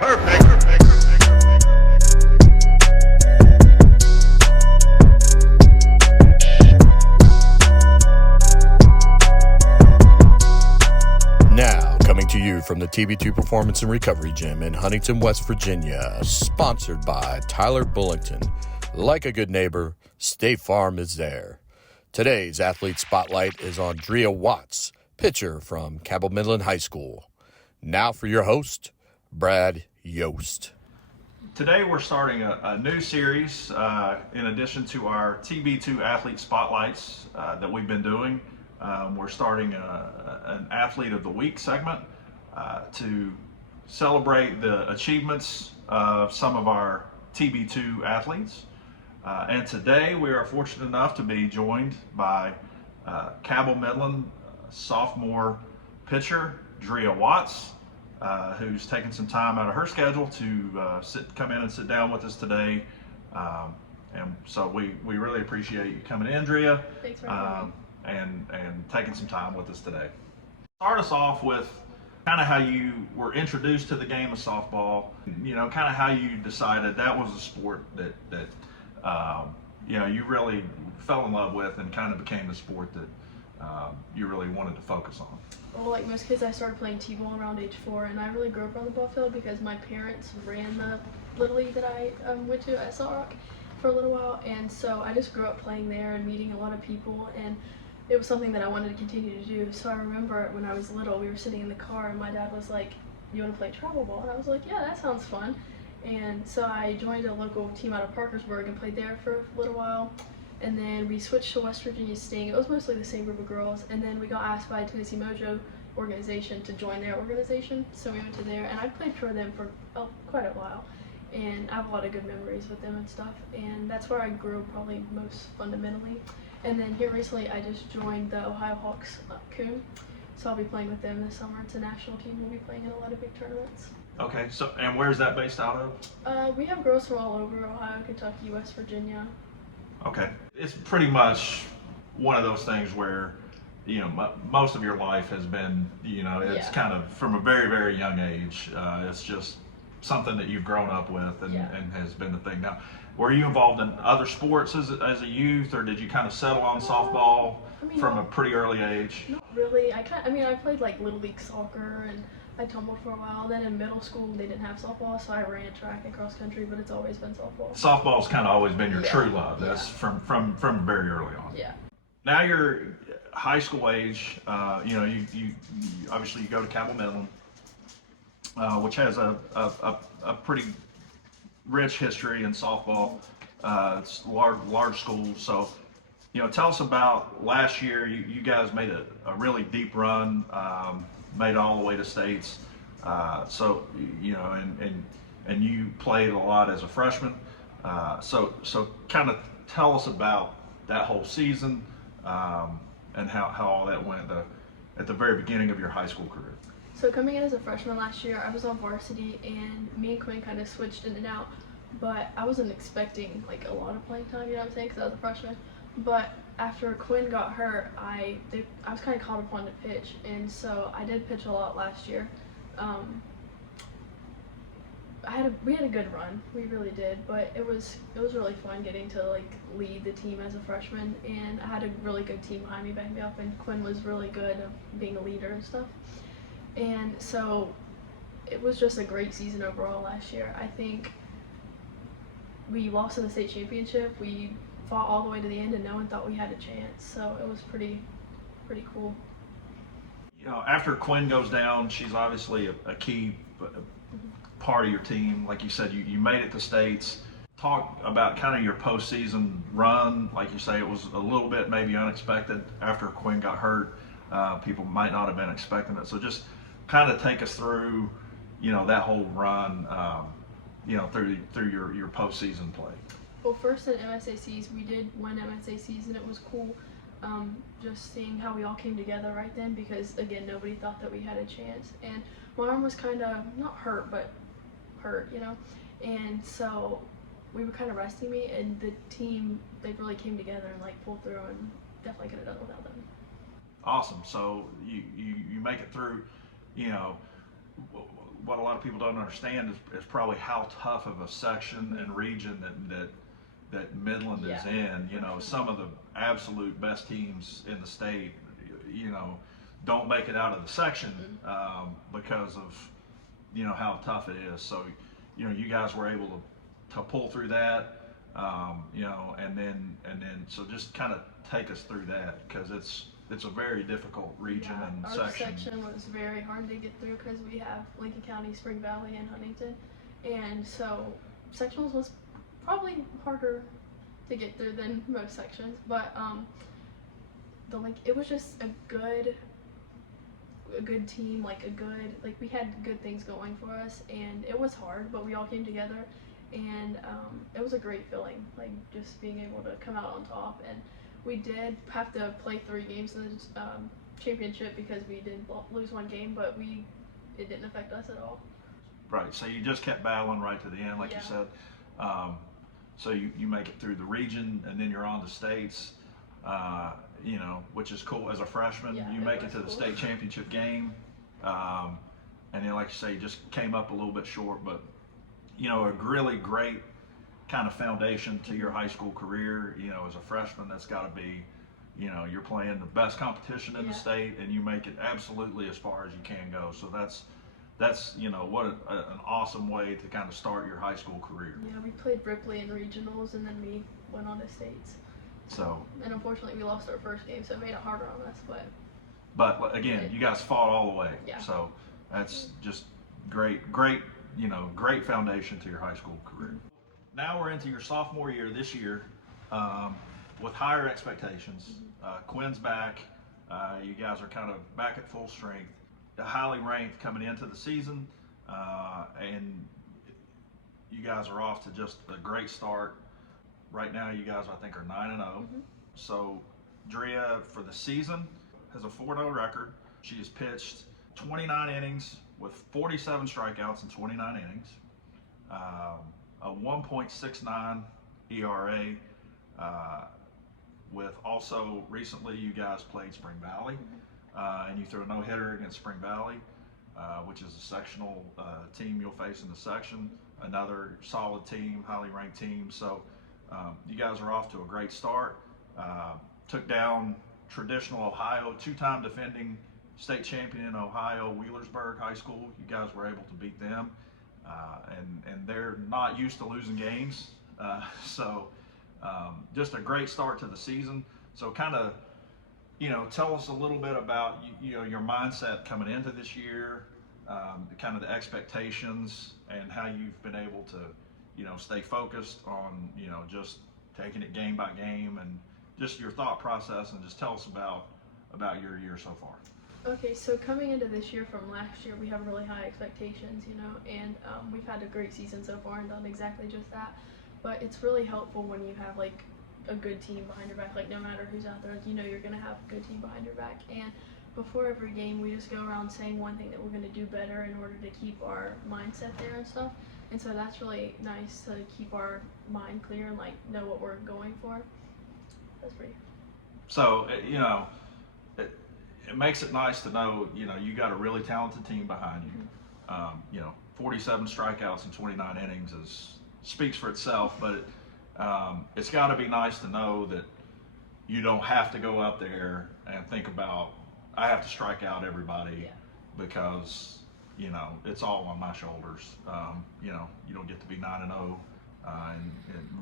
Now, coming to you from the TB2 Performance and Recovery Gym in Huntington, West Virginia, sponsored by Tyler Bullington. Like a good neighbor, State Farm is there. Today's athlete spotlight is on Drea Watts, pitcher from Cabell Midland High School. Now for your host, Brad Yost. Today we're starting a new series in addition to our TB2 athlete spotlights that we've been doing. We're starting an Athlete of the Week segment to celebrate the achievements of some of our TB2 athletes. And today we are fortunate enough to be joined by Cabell Midland sophomore pitcher Drea Watts, who's taken some time out of her schedule to come in and sit down with us today. And so we really appreciate you coming in, Drea. Thanks for having me. And taking some time with us today. Start us off with kind of how you were introduced to the game of softball, kind of how you decided that was a sport that you really fell in love with and kind of became the sport that you really wanted to focus on. Well, like most kids, I started playing t-ball around age 4, and I really grew up on the ball field because my parents ran the Little League that I went to at Salt Rock for a little while, and so I just grew up playing there and meeting a lot of people, and it was something that I wanted to continue to do. So I remember when I was little, we were sitting in the car and my dad was like, "You want to play travel ball?" And I was like, "Yeah, that sounds fun." And so I joined a local team out of Parkersburg and played there for a little while. And then we switched to West Virginia Sting. It was mostly the same group of girls. And then we got asked by Tennessee Mojo organization to join their organization. So we went to there and I played for them for quite a while. And I have a lot of good memories with them and stuff. And that's where I grew probably most fundamentally. And then here recently, I just joined the Ohio Hawks Coon, so I'll be playing with them this summer. It's a national team. We'll be playing in a lot of big tournaments. Okay, so and where's that based out of? We have girls from all over Ohio, Kentucky, West Virginia. Okay, it's pretty much one of those things where, most of your life has been, it's kind of from a very, very young age. It's just something that you've grown up with and has been the thing. Now, were you involved in other sports as a youth, or did you kind of settle on softball from a pretty early age? Not really. I played like Little League soccer and I tumbled for a while. Then in middle school, they didn't have softball, so I ran track and cross country, but it's always been softball. Softball's kind of always been your true love. That's from very early on. Yeah. Now you're high school age. You obviously you go to Cabell Midland, which has a pretty rich history in softball. It's a large school. So, tell us about last year. You guys made a really deep run, made it all the way to states. So, and you played a lot as a freshman. So kind of tell us about that whole season and how all that went at the very beginning of your high school career. So coming in as a freshman last year, I was on varsity, and me and Quinn kind of switched in and out. But I wasn't expecting like a lot of playing time, you know what I'm saying, because I was a freshman. But after Quinn got hurt, I was kind of called upon to pitch, and so I did pitch a lot last year. We had a good run, we really did, but it was really fun getting to like lead the team as a freshman, and I had a really good team behind me, backing me up, and Quinn was really good at being a leader and stuff. And so it was just a great season overall last year. I think we lost in the state championship. We fought all the way to the end, and no one thought we had a chance. So it was pretty cool. After Quinn goes down, she's obviously a key part of your team. Like you said, you made it to states. Talk about kind of your postseason run. Like you say, it was a little bit maybe unexpected after Quinn got hurt. People might not have been expecting it. So just kind of take us through, that whole run, through your postseason play. Well, first in MSACs, we did win MSACs, and it was cool just seeing how we all came together right then, because again, nobody thought that we had a chance. And my arm was kind of not hurt, but hurt, and so we were kind of resting me, and the team, they really came together and like pulled through, and definitely could have done without them. Awesome. So you make it through, what a lot of people don't understand is probably how tough of a section and region that Midland is in. You know, some of the absolute best teams in the state, you know, don't make it out of the section because of, you know, how tough it is. So, you know, you guys were able to pull through that, you know, and then so just kind of take us through that, because it's a very difficult region and our section. section was very hard to get through because we have Lincoln County, Spring Valley, and Huntington, and so sectionals was probably harder to get through than most sections, but it was just a good team, like we had good things going for us, and it was hard, but we all came together, and it was a great feeling, like just being able to come out on top. And we did have to play 3 games in the championship because we did lose 1 game, but it didn't affect us at all. Right, so you just kept battling right to the end, like you said. So you make it through the region, and then you're on to states, you know, which is cool. As a freshman, you make it to the state championship game, and then, like you say, you just came up a little bit short, but, you know, a really great kind of foundation to your high school career. You know, as a freshman, that's got to be, you know, you're playing the best competition in the state, and you make it absolutely as far as you can go. So that's you know, what an awesome way to kind of start your high school career. Yeah, we played Ripley in regionals, and then we went on to states. So, and unfortunately, we lost our first game, so it made it harder on us. But again, you guys fought all the way. Yeah. So that's just great, you know, great foundation to your high school career. Now we're into your sophomore year this year, with higher expectations. Quinn's back. You guys are kind of back at full strength. Highly ranked coming into the season, and you guys are off to just a great start. Right now, you guys, I think, are 9-0. So Drea, for the season, has a 4-0 record. She has pitched 29 innings with 47 strikeouts in 29 innings, a 1.69 ERA, with also recently you guys played Spring Valley, and you threw a no-hitter against Spring Valley, which is a sectional team you'll face in the section, another solid team, highly ranked team. So you guys are off to a great start. Took down traditional Ohio, 2-time defending state champion in Ohio, Wheelersburg High School. You guys were able to beat them, and they're not used to losing games. So just a great start to the season. So kind of, you know, tell us a little bit about, you know, your mindset coming into this year, kind of the expectations, and how you've been able to, you know, stay focused on, you know, just taking it game by game, and just your thought process, and just tell us about your year so far. Okay, so coming into this year from last year, we have really high expectations, you know, and we've had a great season so far and done exactly just that. But it's really helpful when you have like a good team behind your back. Like, no matter who's out there, you know you're gonna have a good team behind your back. And before every game, we just go around saying one thing that we're gonna do better in order to keep our mindset there and stuff. And so that's really nice to keep our mind clear and like know what we're going for. That's pretty. So, you know, it makes it nice to know, you know, you got a really talented team behind you. You know, 47 strikeouts in 29 innings speaks for itself, but it's got to be nice to know that you don't have to go up there and think about, I have to strike out everybody, because, you know, it's all on my shoulders. You know, you don't get to be 9-0 and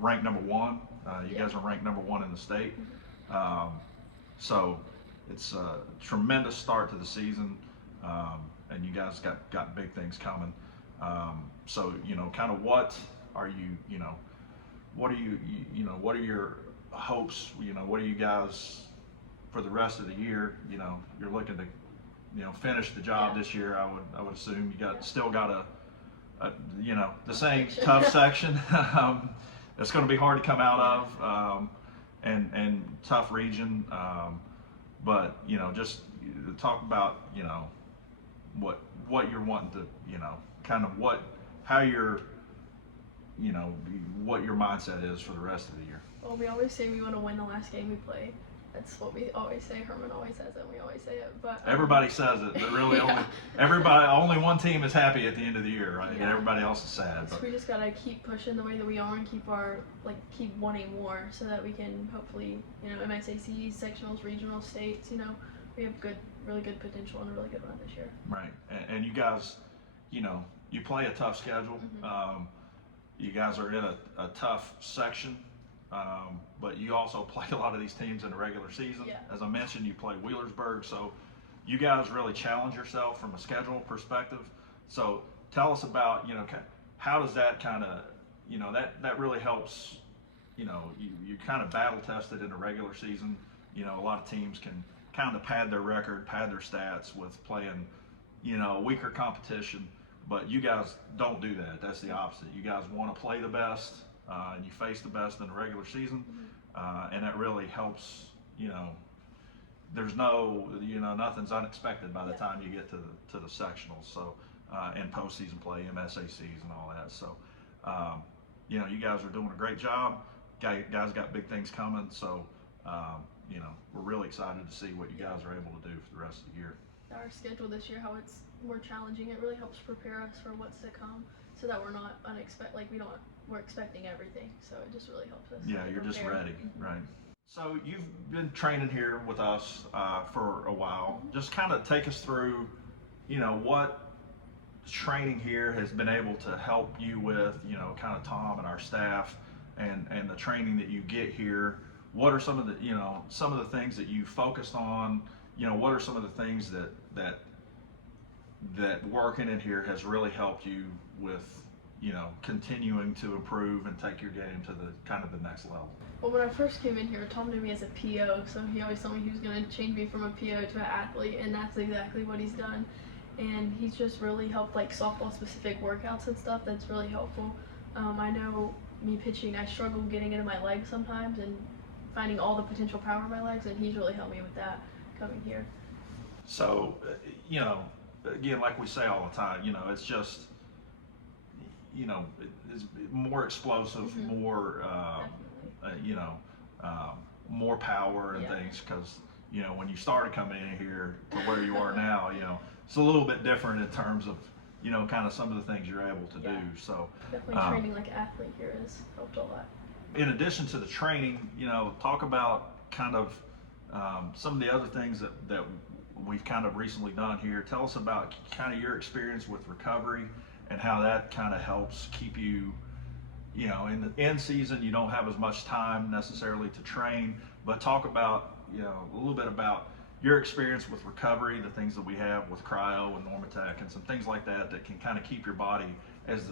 ranked number 1. You guys are ranked number 1 in the state. So it's a tremendous start to the season, and you guys got big things coming. So, you know, kind of what are you, you know, what are your hopes? You know, what are you guys for the rest of the year? You know, you're looking to, you know, finish the job this year. I would assume you still got a you know, the same tough section. It's going to be hard to come out of, and tough region. But, you know, just talk about, you know, what you're wanting to, you know, kind of how you're, you know, what your mindset is for the rest of the year. Well, we always say we want to win the last game we play, That's what we always say. Herman always says it, and we always say it. But Everybody says it, but really yeah. only one team is happy at the end of the year, right? Yeah. And everybody else is sad. So But we just gotta keep pushing the way that we are and keep wanting more, so that we can hopefully, MSACs, sectionals, regional, states. We have really good potential and a really good run this year. right, and you guys, you play a tough schedule. Mm-hmm. You guys are in a tough section. But you also play a lot of these teams in the regular season. Yeah. As I mentioned, you play Wheelersburg, so you guys really challenge yourself from a schedule perspective. So tell us about, how does that kind of, that really helps, you kind of battle tested in the regular season. A lot of teams can kind of pad their record, pad their stats with playing, weaker competition, but you guys don't do that. That's the opposite. You guys want to play the best. And you face the best in the regular season, and that really helps. There's nothing's unexpected by the time you get to the sectionals. So, and postseason play, MSACs, and all that. So, you guys are doing a great job. Guys got big things coming. So, we're really excited to see what you guys are able to do for the rest of the year. Our schedule this year, how it's more challenging, it really helps prepare us for what's to come, so that we're not we're expecting everything. So it just really helps us. Yeah, you're just ready, right? So you've been training here with us for a while. Just kind of take us through, what training here has been able to help you with, kind of Tom and our staff, and the training that you get here. What are some of the things that you focused on? What are some of the things that working in here has really helped you with, continuing to improve and take your game to the kind of the next level? Well, when I first came in here, Tom knew me as a PO, so he always told me he was going to change me from a PO to an athlete, and that's exactly what he's done. And he's just really helped, like softball specific workouts and stuff. That's really helpful. I know me pitching, I struggle getting into my legs sometimes and finding all the potential power in my legs, and he's really helped me with that coming here. So, again, like we say all the time, it's just, it's more explosive, more, more power and things, because, when you started coming in here to where you are now, it's a little bit different in terms of, kind of some of the things you're able to do. So definitely training like an athlete here has helped a lot. In addition to the training, talk about kind of some of the other things that we've kind of recently done here. Tell us about kind of your experience with recovery and how that kind of helps keep you, in the end season, you don't have as much time necessarily to train, but talk about, a little bit about your experience with recovery, the things that we have with cryo and Normatec and some things like that can kind of keep your body as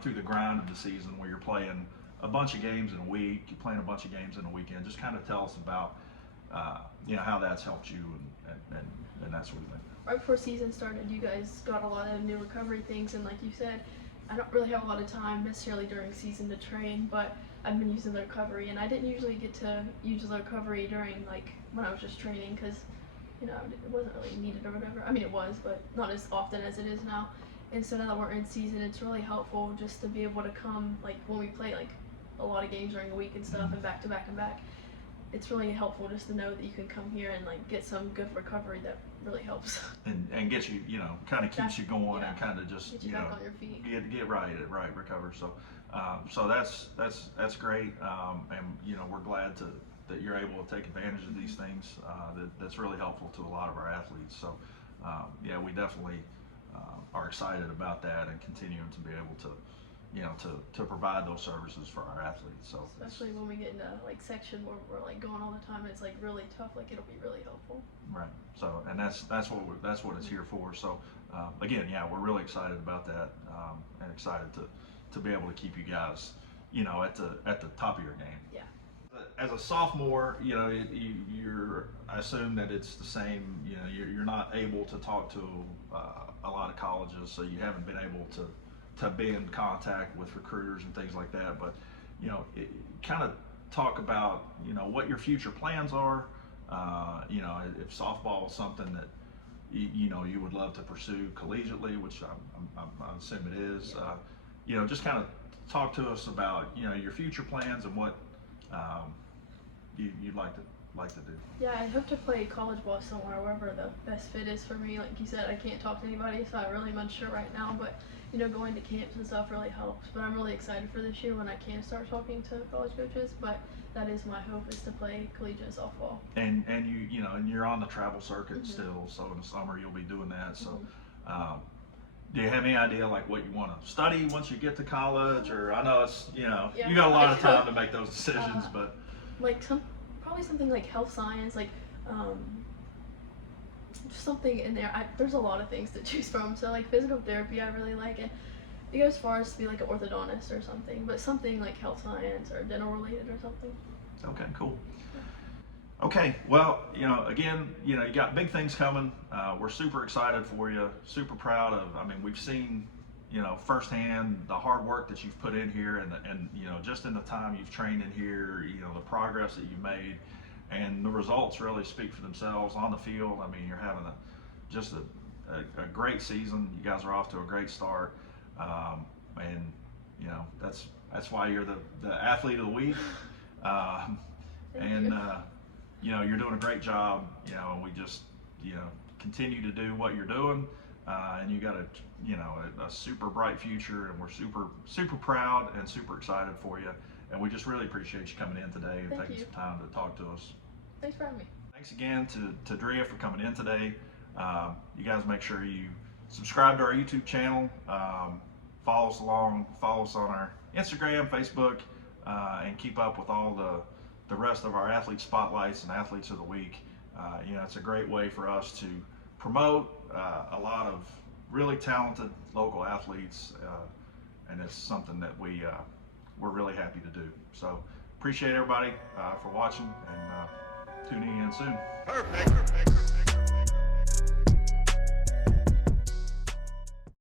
through the grind of the season where you're playing a bunch of games in a week, you're playing a bunch of games in a weekend. Just kind of tell us about, how that's helped you and that sort of thing. Right before season started, you guys got a lot of new recovery things, and like you said, I don't really have a lot of time necessarily during season to train, but I've been using the recovery, and I didn't usually get to use the recovery during when I was just training, because it wasn't really needed or whatever. I mean, it was, but not as often as it is now. And so now that we're in season, it's really helpful just to be able to come, when we play a lot of games during the week and stuff, and back to back and back. It's really helpful just to know that you can come here and get some good recovery. That really helps. And get you, kind of keeps you going, and kind of just get you back on your feet. Get right, recover. So, so that's great, and we're glad that you're able to take advantage of these things. That's really helpful to a lot of our athletes. So, we definitely are excited about that and continuing to be able to, to provide those services for our athletes. So especially when we get into section where we're going all the time, it's really tough. It'll be really helpful. Right. So, and that's what it's here for. So, again, we're really excited about that, and excited to be able to keep you guys, at the top of your game. Yeah. As a sophomore, I assume that it's the same. You're not able to talk to a lot of colleges, so you haven't been able to be in contact with recruiters and things like that. But kind of talk about what your future plans are. If softball is something that you would love to pursue collegiately, which I assume it is. Just kind of talk to us about your future plans and what you'd like to like to do? Yeah, I hope to play college ball somewhere, wherever the best fit is for me. Like you said, I can't talk to anybody, so I'm really unsure right now, but going to camps and stuff really helps. But I'm really excited for this year when I can start talking to college coaches, but that is my hope, is to play collegiate softball. And and you're on the travel circuit still, so in the summer you'll be doing that. So do you have any idea like what you want to study once you get to college? Or I know it's you got a lot of time to make those decisions, but like probably something like health science, like just something in there. There's a lot of things to choose from. So like physical therapy, I really like it. You go as far as to be like an orthodontist or something, but something like health science or dental related or something. Okay, cool. Okay, well, again, you got big things coming. We're super excited for you, super proud of. I mean, we've seen, firsthand the hard work that you've put in here, and just in the time you've trained in here, the progress that you've made, and the results really speak for themselves on the field. I mean, you're having just a great season. You guys are off to a great start, and that's why you're the athlete of the week. You're doing a great job, and we just, continue to do what you're doing, and you got a super bright future, and we're super, super proud and super excited for you, and we just really appreciate you coming in today and taking some time to talk to us. Thanks for having me. Thanks again to Drea for coming in today. You guys make sure you subscribe to our YouTube channel, follow us on our Instagram, Facebook, and keep up with all the rest of our athlete spotlights and athletes of the week. It's a great way for us to promote a lot of really talented local athletes, and it's something that we're really happy to do. So appreciate everybody for watching, and tuning in soon. Perfect.